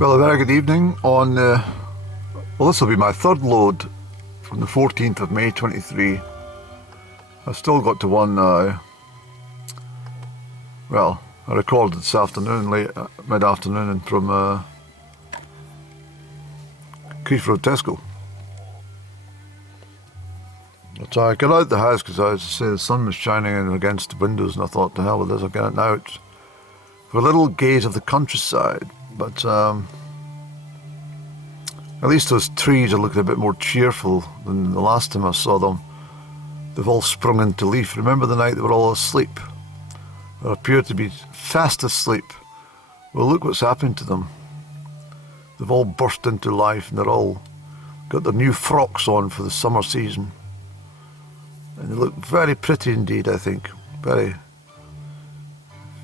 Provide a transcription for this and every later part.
Well, a very good evening on, this will be my third load from the 14th of May 23. I've still got to one now. Well, I recorded this afternoon, late mid-afternoon, and from Crieff Road, Tesco. So I got out the house because, as I say, the sun was shining in against the windows, and I thought, to hell with this, I'll get out for a little gaze of the countryside. But at least those trees are looking a bit more cheerful than the last time I saw them. They've all sprung into leaf. Remember the night they were all asleep? Or appeared to be fast asleep. Well, look what's happened to them. They've all burst into life, and they're all got their new frocks on for the summer season. And they look very pretty indeed, I think. Very,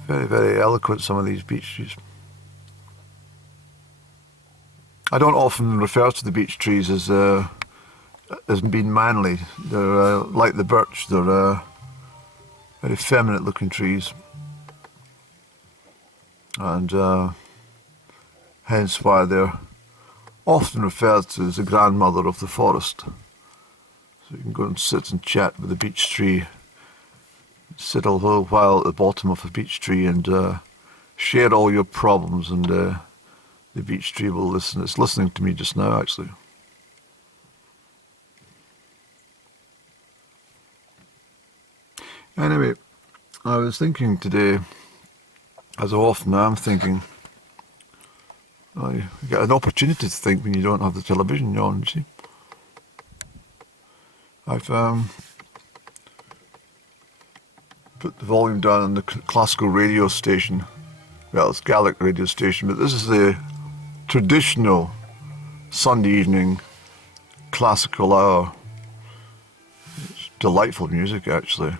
very, very eloquent, some of these beech trees. I don't often refer to the beech trees as being manly. They're like the birch. They're very effeminate-looking trees, and hence why they're often referred to as the grandmother of the forest. So you can go and sit and chat with a beech tree, sit a little while at the bottom of a beech tree and share all your problems, and the beech tree will listen. It's listening to me just now, actually. Anyway, I was thinking today, as I often am thinking, you get an opportunity to think when you don't have the television on, you see. I've put the volume down on the classical radio station. Well, it's Gaelic radio station, but this is the traditional Sunday evening classical hour. It's delightful music, actually.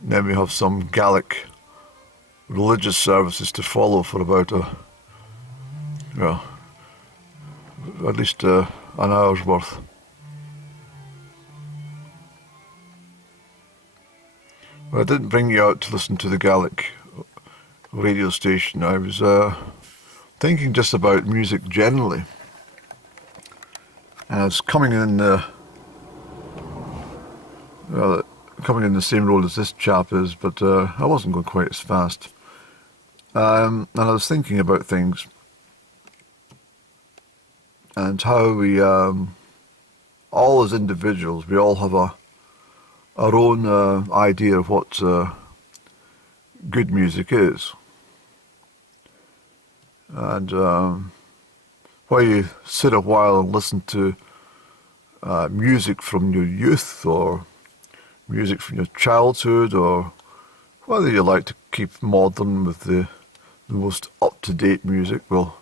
And then we have some Gaelic religious services to follow for about at least an hour's worth. But I didn't bring you out to listen to the Gaelic radio station. I was thinking just about music generally. And I was coming in the same road as this chap is, but I wasn't going quite as fast. And I was thinking about things and how we, all as individuals, we all have our own idea of what good music is. And while you sit a while and listen to music from your youth or music from your childhood, or whether you like to keep modern with the most up-to-date music, well,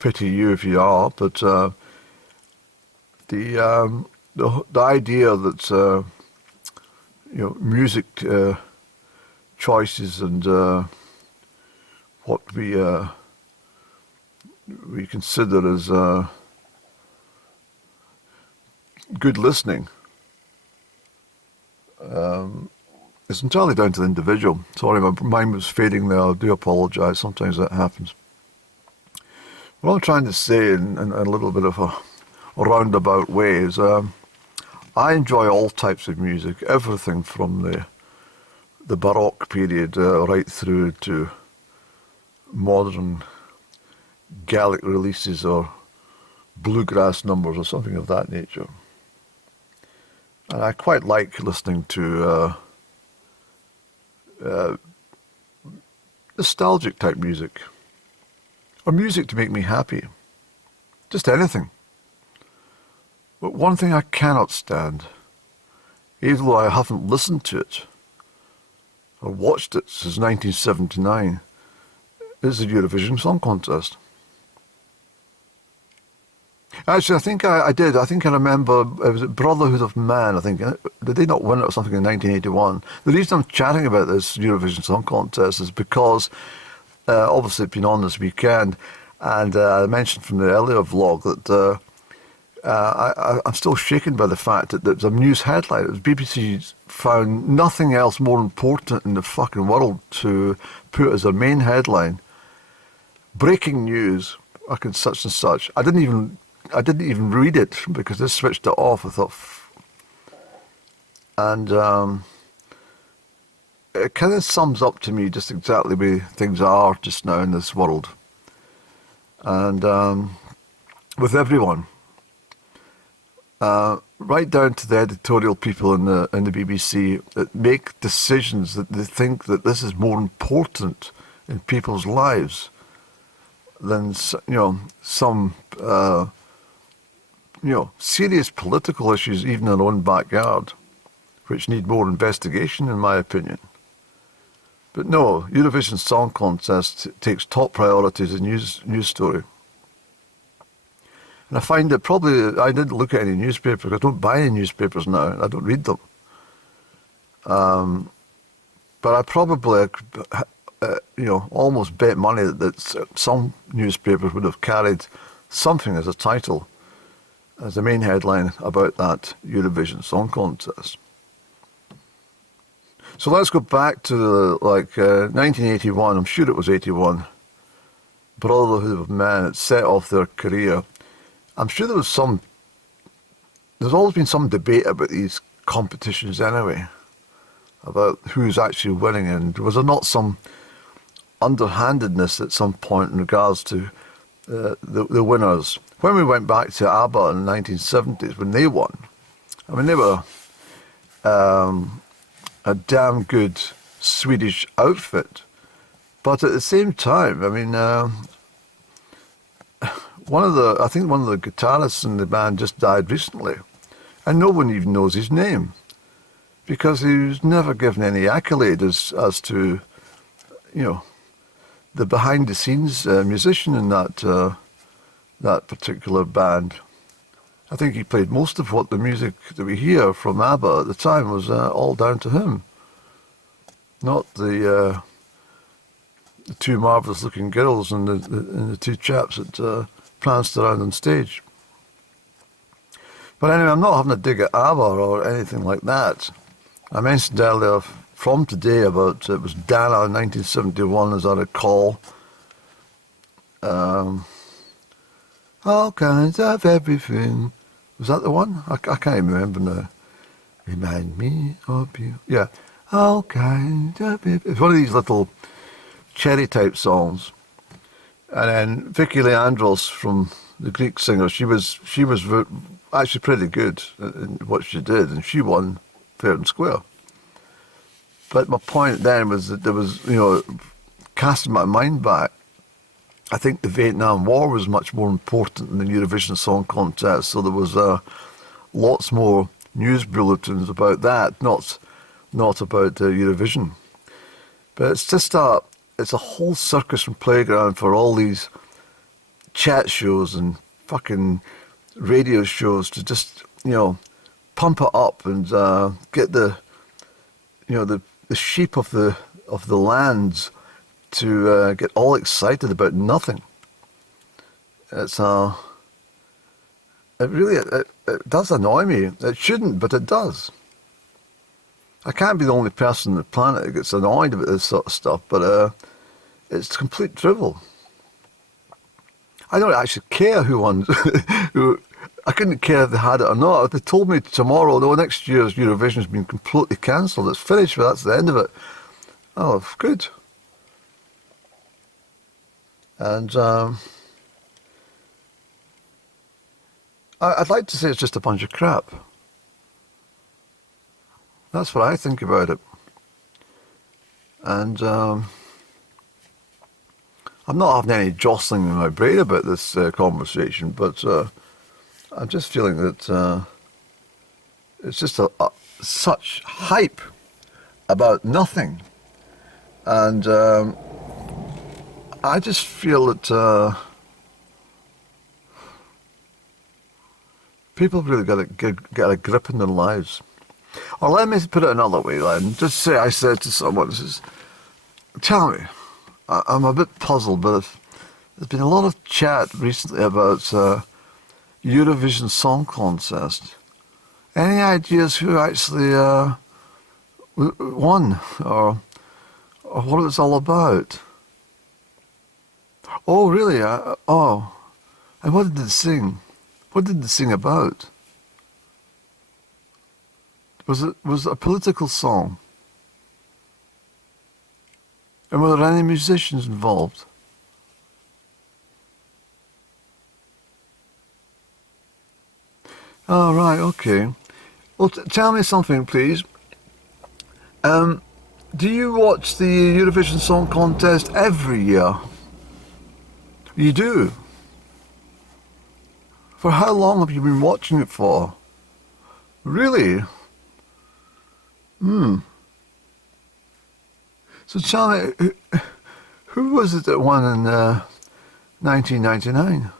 pity you if you are, but the idea that music choices and what we consider as good listening it's entirely down to the individual. Sorry, my mind was fading there. I do apologise. Sometimes that happens. What I'm trying to say in a little bit of a roundabout way is I enjoy all types of music, everything from the Baroque period right through to modern Gaelic releases or bluegrass numbers or something of that nature. And I quite like listening to nostalgic type music, or music to make me happy, just anything. But one thing I cannot stand, even though I haven't listened to it or watched it since 1979, is the Eurovision Song Contest. Actually, I think I did. I think I remember, it was Brotherhood of Man, I think. Did they not win it or something in 1981? The reason I'm chatting about this Eurovision Song Contest is because, obviously, it's been on this weekend, and I mentioned from the earlier vlog that I'm still shaken by the fact that there's a news headline. BBC found nothing else more important in the fucking world to put as their main headline. Breaking news. I can such and such. I didn't even read it because I switched it off. I thought, and it kind of sums up to me just exactly the way things are just now in this world, and with everyone, right down to the editorial people in the BBC that make decisions that they think that this is more important in people's lives than some serious political issues, even in our own backyard, which need more investigation, in my opinion. But no, Eurovision Song Contest takes top priority as a news story. And I find that probably I didn't look at any newspapers. I don't buy any newspapers now. I don't read them. But I probably, almost bet money that some newspapers would have carried something as a title, as the main headline about that Eurovision Song Contest. So let's go back to 1981. I'm sure it was 81. Brotherhood of Man. It set off their career. I'm sure there's always been some debate about these competitions anyway, about who's actually winning, and was there not some underhandedness at some point in regards to the winners? When we went back to ABBA in the 1970s, when they won, I mean, they were a damn good Swedish outfit, but at the same time, I mean, one of the guitarists in the band just died recently, and no one even knows his name, because he was never given any accolade as to, the behind-the-scenes musician in that particular band. I think he played most of what the music that we hear from ABBA at the time was all down to him, not the two marvellous-looking girls and the two chaps that pranced around on stage. But anyway, I'm not having a dig at ABBA or anything like that. I mentioned earlier from today about it was Dana in 1971, as I recall. All kinds of everything. Was that the one? I can't even remember now. Remind me of you. Yeah. All kinds of everything. It's one of these little cherry type songs. And then Vicky Leandros, from the Greek singer, she was actually pretty good in what she did, and she won fair and square. But my point then was that there was, casting my mind back, I think the Vietnam War was much more important than the Eurovision Song Contest, so there was lots more news bulletins about that, not about Eurovision. But it's just it's a whole circus and playground for all these chat shows and fucking radio shows to just, pump it up and get the sheep of the lands to get all excited about nothing. It does annoy me. It shouldn't, but it does. I can't be the only person on the planet that gets annoyed about this sort of stuff, but it's complete drivel. I don't actually care who won. I couldn't care if they had it or not. If they told me tomorrow, no, next year's Eurovision's been completely cancelled, it's finished, but that's the end of it. Oh, good. And I'd like to say it's just a bunch of crap. That's what I think about it. And I'm not having any jostling in my brain about this conversation, but I'm just feeling that it's just such hype about nothing. And I just feel that people have really got to get a grip in their lives. Or let me put it another way, then. Just say I said to someone, tell me, I'm a bit puzzled, but there's been a lot of chat recently about Eurovision Song Contest. Any ideas who actually won, or what it's all about? Oh, really? Oh, And what did they sing? What did they sing about? Was it a political song? And were there any musicians involved? Oh, right, okay. Well, tell me something, please. Do you watch the Eurovision Song Contest every year? You do? For how long have you been watching it for? Really? So tell me, who was it that won in 1999?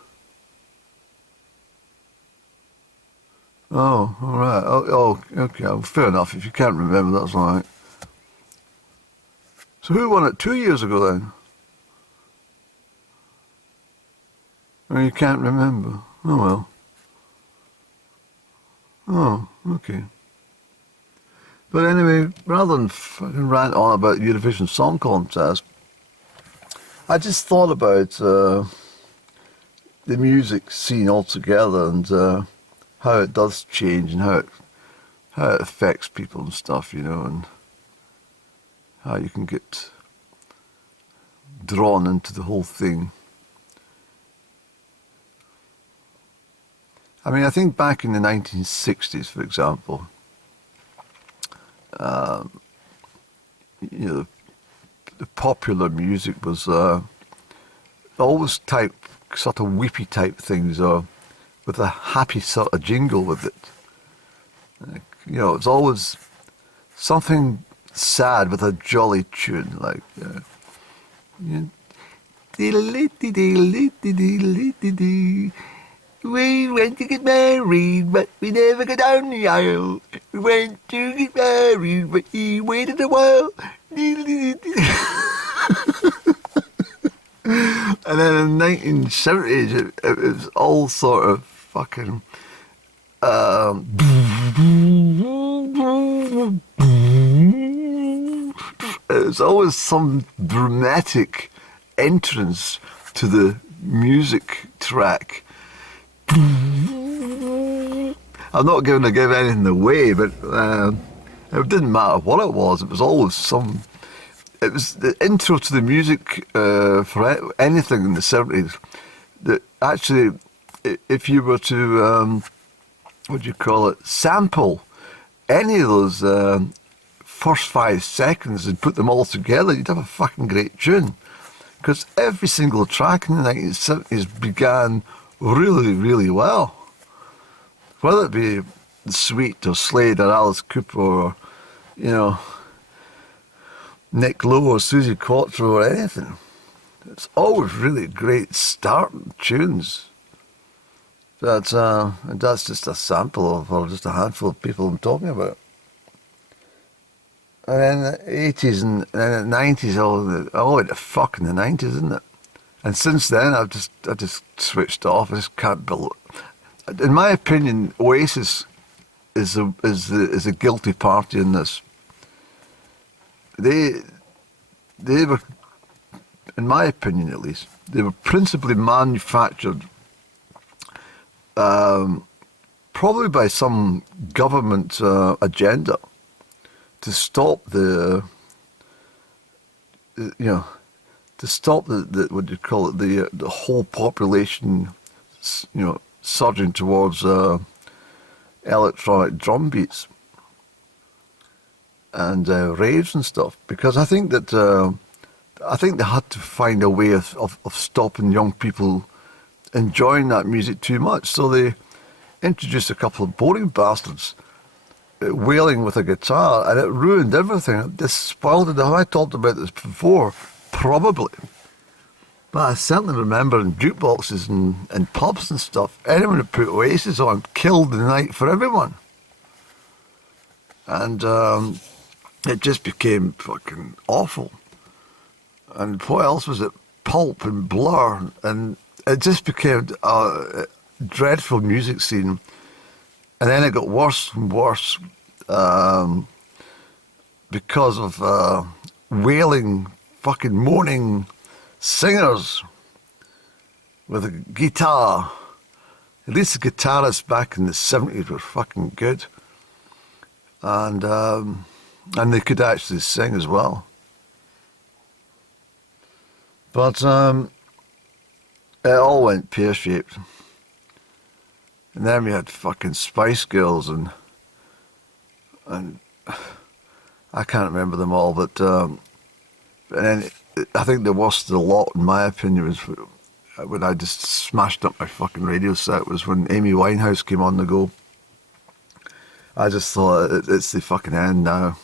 Oh, all right. Oh, okay. Well, fair enough. If you can't remember, that's all right. So who won it 2 years ago then? Oh, you can't remember. Oh, well. Oh, okay. But anyway, rather than fucking rant on about the Eurovision Song Contest, I just thought about the music scene altogether and how it does change and how it affects people and stuff, you know, and how you can get drawn into the whole thing. I mean, I think back in the 1960s, for example, you know, the popular music was always sort of weepy type things, or with a happy sort of jingle with it. You know, it's always something sad with a jolly tune, like. We went to get married, but we never got down the aisle. We went to get married, but he waited a while. And then in the 1970s, it was all sort of fucking... It's always some dramatic entrance to the music track. I'm not going to give anything away, but it didn't matter what it was. It was always some... It was the intro to the music for anything in the 70s. That actually, if you were to, what do you call it, sample any of those first 5 seconds and put them all together, you'd have a fucking great tune. Because every single track in the 1970s began really, really well. Whether it be Sweet or Slade or Alice Cooper or, you know, Nick Lowe or Susie Quattro or anything. It's always really great starting tunes. That's just a sample of, or just a handful of people I'm talking about. And then the 80s and then the 90s, all the fuck in the 90s, isn't it? And since then, I just switched off. I just can't believe. In my opinion, Oasis is a guilty party in this. They were, in my opinion at least, they were principally manufactured, probably by some government agenda to stop the what do you call it, the whole population, you know, surging towards electronic drum beats and raves and stuff, because I think that they had to find a way of stopping young people enjoying that music too much. So they introduced a couple of boring bastards wailing with a guitar, and it ruined everything. It just spoiled it. Have I talked about this before? Probably. But I certainly remember in jukeboxes and pubs and stuff, anyone who put Oasis on killed the night for everyone. And it just became fucking awful. And what else was it? Pulp and Blur. And it just became a dreadful music scene. And then it got worse and worse because of wailing, fucking moaning singers. with a guitar. At least the guitarists back in the 70s were fucking good. And they could actually sing as well. But it all went pear-shaped. And then we had fucking Spice Girls and I can't remember them all, but and then I think the worst of the lot, in my opinion, was when I just smashed up my fucking radio set, was when Amy Winehouse came on the go. I just thought it's the fucking end now.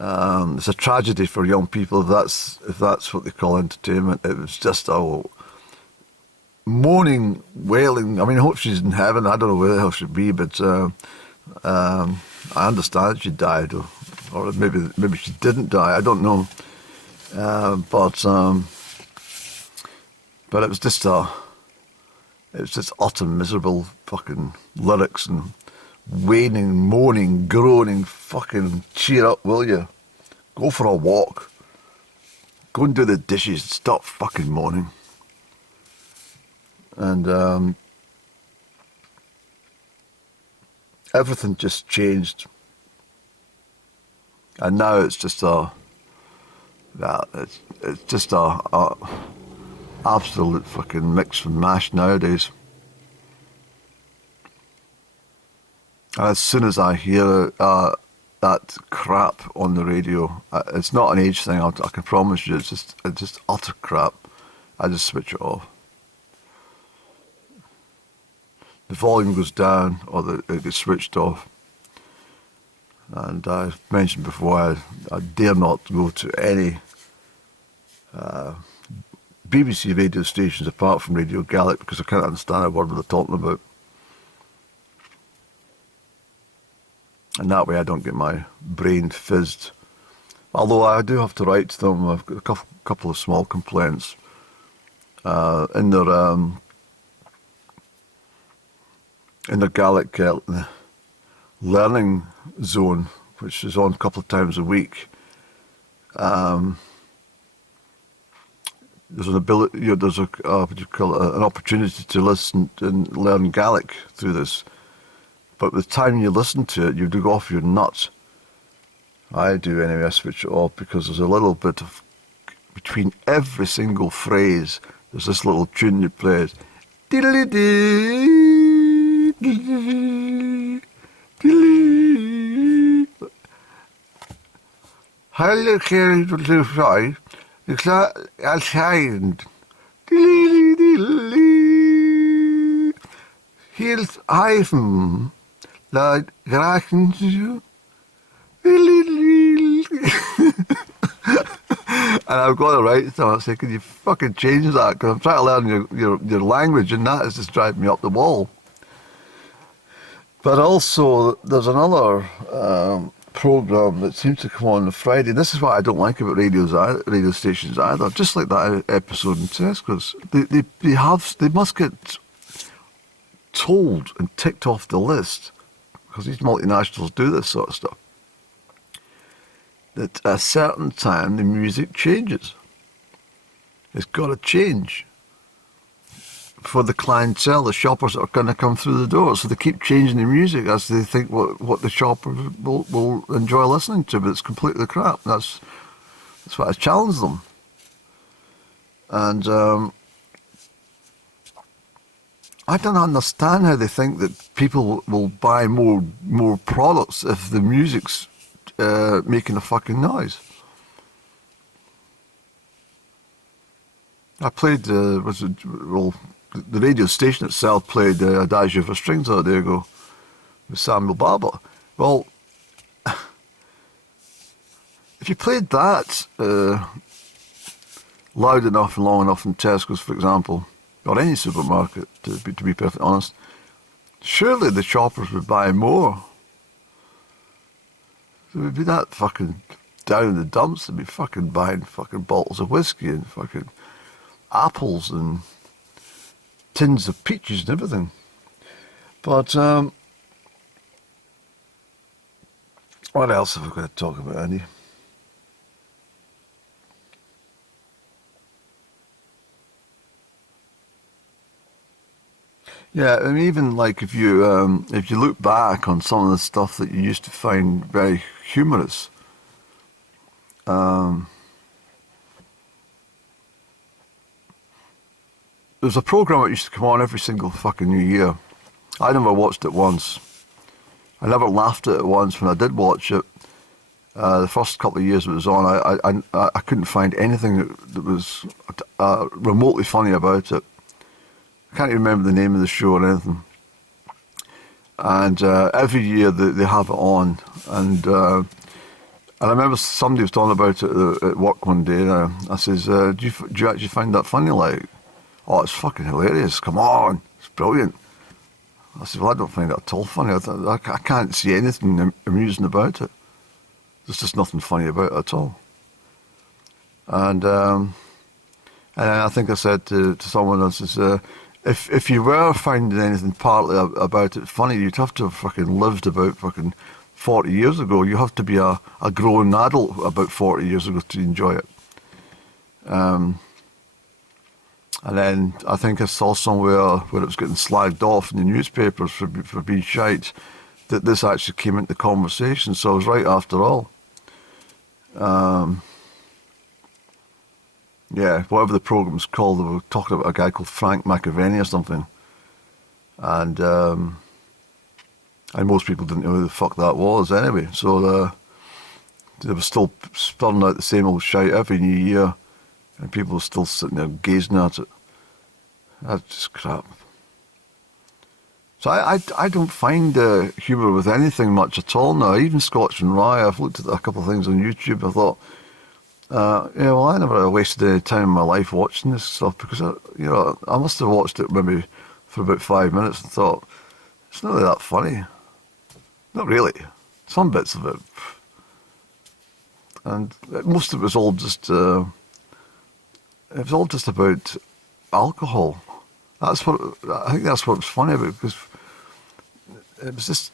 It's a tragedy for young people if that's what they call entertainment. It was just a moaning, wailing. I mean, I hope she's in heaven. I don't know where the hell she'd be, but I understand she died, or maybe she didn't die. I don't know, but it was just utter miserable fucking lyrics and wailing, moaning, groaning. Fucking cheer up, will you? Go for a walk. Go and do the dishes. Stop fucking moaning. And everything just changed. And now it's just it's just a absolute fucking mix and mash nowadays. And as soon as I hear that crap on the radio, it's not an age thing. I can promise you, it's just utter crap. I just switch it off. The volume goes down, or it gets switched off. And I mentioned before, I dare not go to any BBC radio stations apart from Radio Gaelic, because I can't understand a word they're talking about. And that way I don't get my brain fizzed. Although I do have to write to them. I've got a couple of small complaints in their Gaelic learning zone, which is on a couple of times a week. There's an ability, there's an opportunity to listen and learn Gaelic through this. But by the time you listen to it, you do go off your nuts. I do anyway. I switch it off because there's a little bit of, between every single phrase, there's this little tune you play. Heilig to fly, outside. Heels Ivan, la grachen you. And I've got to write to them, I say, can you fucking change that? Because I'm trying to learn your language, and that is just driving me up the wall. But also, there's another program that seems to come on Friday. This is what I don't like about radio stations either. Just like that episode in Tesco's, they must get told and ticked off the list, because these multinationals do this sort of stuff, that at a certain time the music changes. It's got to change for the clientele, the shoppers that are going to come through the door. So they keep changing the music as they think what the shoppers will enjoy listening to, but it's completely crap. That's why I challenge them. And I don't understand how they think that people will buy more products if the music's making a fucking noise. I played, the radio station itself played Adagio for Strings a day ago with Samuel Barber. Well, if you played that loud enough and long enough in Tesco's, for example, or any supermarket, to be perfectly honest, surely the shoppers would buy more. They would be that fucking down in the dumps. They'd be fucking buying fucking bottles of whiskey and fucking apples and tins of peaches and everything. But what else have we got to talk about, Andy? Yeah, and even like if you look back on some of the stuff that you used to find very humorous, um, there's a program that used to come on every single fucking New Year. I never watched it once. I never laughed at it once when I did watch it. The first couple of years it was on, I couldn't find anything that was remotely funny about it. I can't even remember the name of the show or anything. And every year they have it on, and I remember somebody was talking about it at work one day, and I says, do you actually find that funny? Like, oh, it's fucking hilarious, come on, it's brilliant. I said, well, I don't find it at all funny. I can't see anything amusing about it. There's just nothing funny about it at all. And I think I said to someone else, if you were finding anything partly about it funny, you'd have to have fucking lived about fucking 40 years ago. You have to be a grown adult about 40 years ago to enjoy it. And then I think I saw somewhere where it was getting slagged off in the newspapers for being shite, that this actually came into conversation. So I was right after all. Yeah, whatever the program's called, they were talking about a guy called Frank McAvenny or something. And most people didn't know who the fuck that was anyway. So they were still spurring out the same old shite every new year, and people were still sitting there gazing at it. That's just crap. So I don't find humour with anything much at all now. Even Scotch and Rye, I've looked at a couple of things on YouTube. I thought, yeah, well, I never wasted any time in my life watching this stuff, because I must have watched it maybe for about 5 minutes and thought, it's not really that funny. Not really. Some bits of it. And most of it was all just, it was all just about alcohol. I think that's what was funny about it, because it was just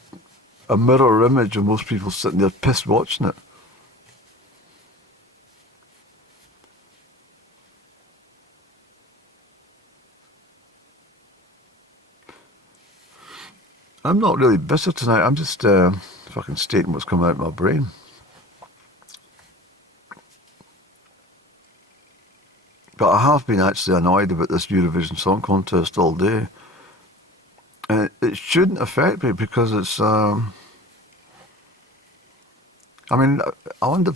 a mirror image of most people sitting there pissed watching it. I'm not really bitter tonight, I'm just fucking stating what's coming out of my brain. But I have been actually annoyed about this Eurovision Song Contest all day. And it shouldn't affect me, because it's... I mean, I wonder if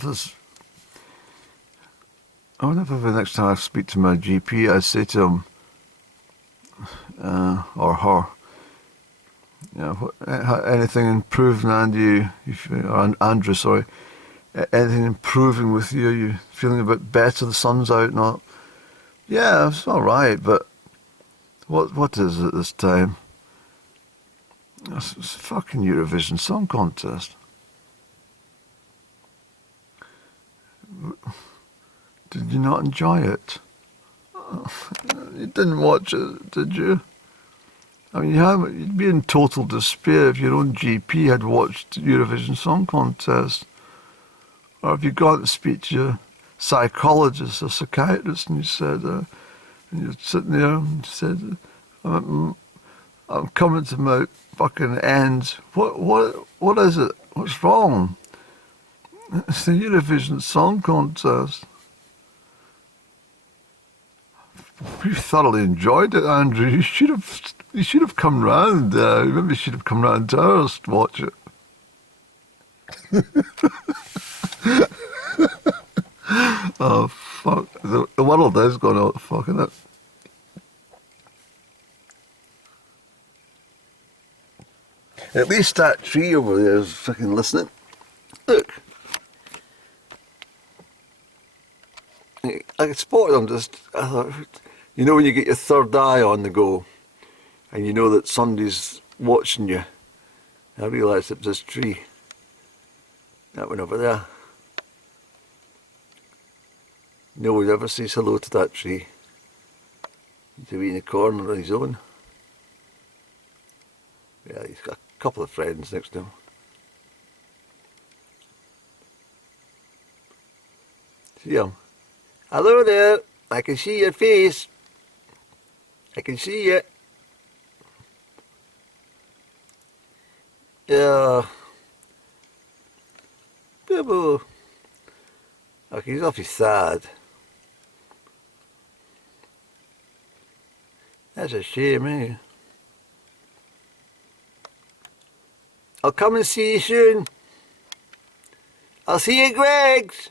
the next time I speak to my GP, I say to him, or her, anything improving, Andy, or Andrew, sorry, anything improving with you? Are you feeling a bit better? The sun's out, not? Yeah, it's all right, but what is it this time? It's a fucking Eurovision Song Contest. Did you not enjoy it? You didn't watch it, did you? I mean, you'd be in total despair if your own GP had watched Eurovision Song Contest. Or if you gone to speak to your psychologist or psychiatrist and you said, and you're sitting there and you said, I'm coming to my fucking end. What is it? What's wrong? It's the Eurovision Song Contest. We thoroughly enjoyed it, Andrew. You should have come round. Maybe you should have come round to ours to watch it. Oh fuck! The world is going out the fuck, isn't it? At least that tree over there is fucking listening. Look. I spotted them I thought, you know when you get your third eye on the go and you know that somebody's watching you. I realised it was this tree. That one over there. No one ever says hello to that tree. He's away in the corner on his own. Yeah, he's got a couple of friends next to him. See him? Hello there, I can see your face. I can see you. Yeah. Boo-boo. Look, he's awfully sad. That's a shame, eh? I'll come and see you soon. I'll see you at Greg's.